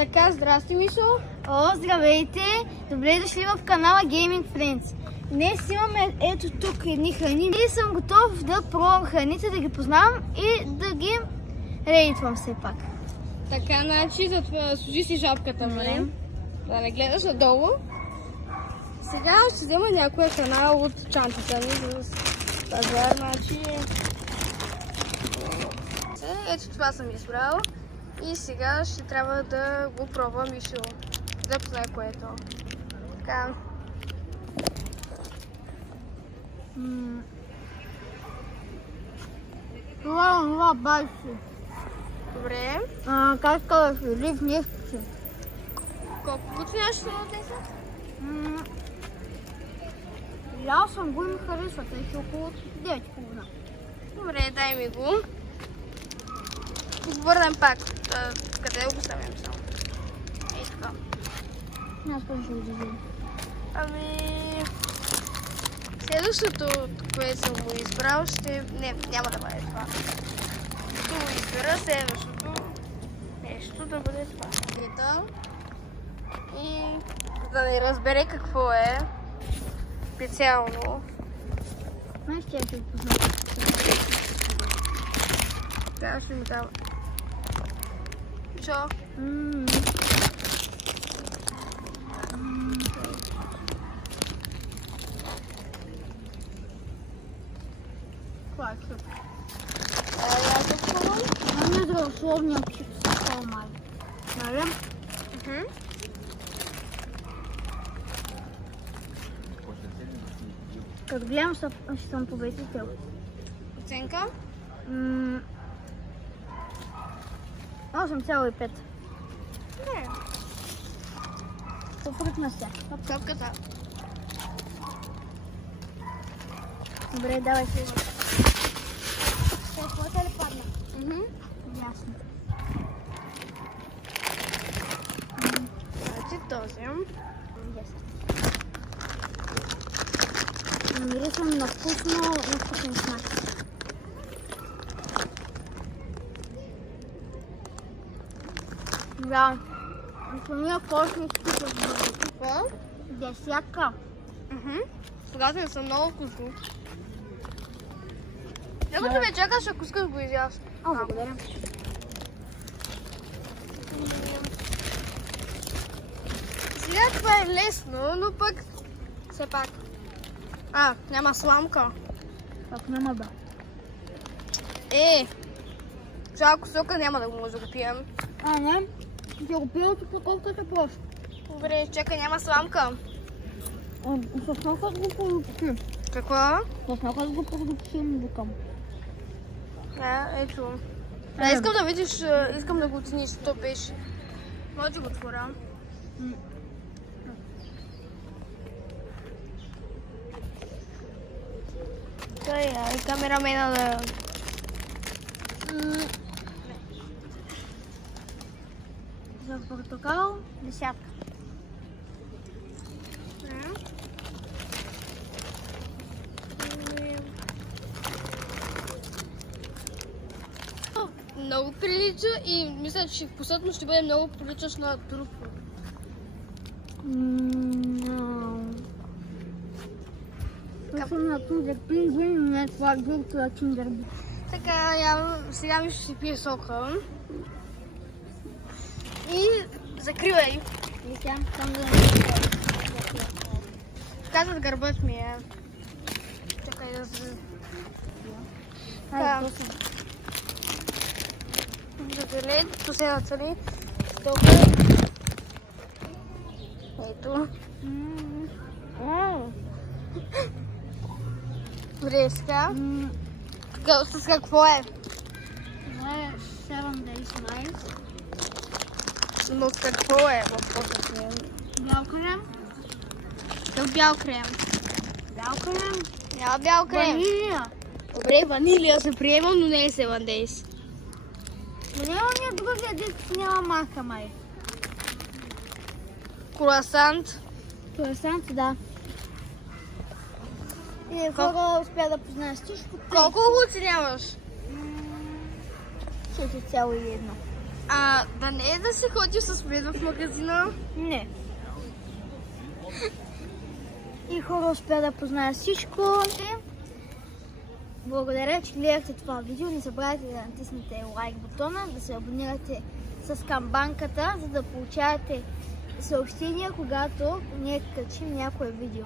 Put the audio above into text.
Така, здрасти, Мишо. О, здравейте! Добре дошли в канала Gaming Friends. Днес имаме ето тук едни храни и съм готов да пробвам храните, да ги познавам и да ги рейтвам все пак. Така, значи, служи си жабката, ме. Да не гледаш надолу. Сега ще взема някоя храна от чантата ми за пазар, значи. Ето това съм избрал. И сега ще трябва да го пробвам Мишо. Да познае което. Така. Това бачи. Добре. Как казваш, лив нещо си. Колко подценяваш от 10? Ял съм го и ми харесва, тъй че около 9,5. Добре, дай ми го. Го върнем пак. Къде го ставим само? Ей така. Аз пък ще го взем. Следващото, което съм го избрал, ще... Не, няма да бъде това. Ще го избера следващото нещо да бъде това. И да не разбере какво е специално. Знаеш, че я ще го познавам. Сега ще ми дам. Чо? Това е също. Аз да пробвам. Не здравословния чипс с каламай. Нали? Като гледам, ще съм победител. Оценка? 8,5. Не. Попръкна се. Капката. Добре, давай си. Какво ли падна? Ясно. Значи този. Намирисвам на вкусен смак. Да. Самия кошни скипа. Какво? Десятка. Сега не са много вкусно. Нека да ме чакаш, ако искаш го изяш. Благодаря. Сега това е лесно, но пък все пак. Няма сламка. Пак няма да. Жалко сока няма да го може да го пием. Не. Ще го пия от упаковката просто. Добре, чакай, няма сламка. С малко да го продукцим. Какво? С малко да го продукцим, викам. Ето. Искам да видиш, искам да го оцениш, то беше. Може да го отворя. Той е камерамена да... За портокал, десятка. Много прилича и мисля, че вкусът ще бъде много приличащ на друг. Съм на Тунзер пингвин, но не това другото на Киндерби. Така, сега ми ще си пие сока. И закривай. И сега там да Казват гърбът ми е. Чакай да се... Заделе, последната ли? Толкова. Ето. Добре, сега. С какво е? Това е 7 Days Night. Но с какво е въпросът ми? Бял крем. Какъв бял крем? Бял крем. Няма бял крем. Ванилия. Добре, ванилия се приемам, но не е 7 Days. Но няма ние другия дет няма мака, май. Круасант. Круасант, да. И хора успя да познаеш всичко. Колко го оценяваш? 4,1. Да не е да се ходи с Вледо в магазина? Не. И хора успя да познаят всичко. Благодаря, че гледахте това видео. Не забравяйте да натиснете лайк бутона, да се абонирате с камбанката, за да получавате съобщения, когато ние качим някое видео.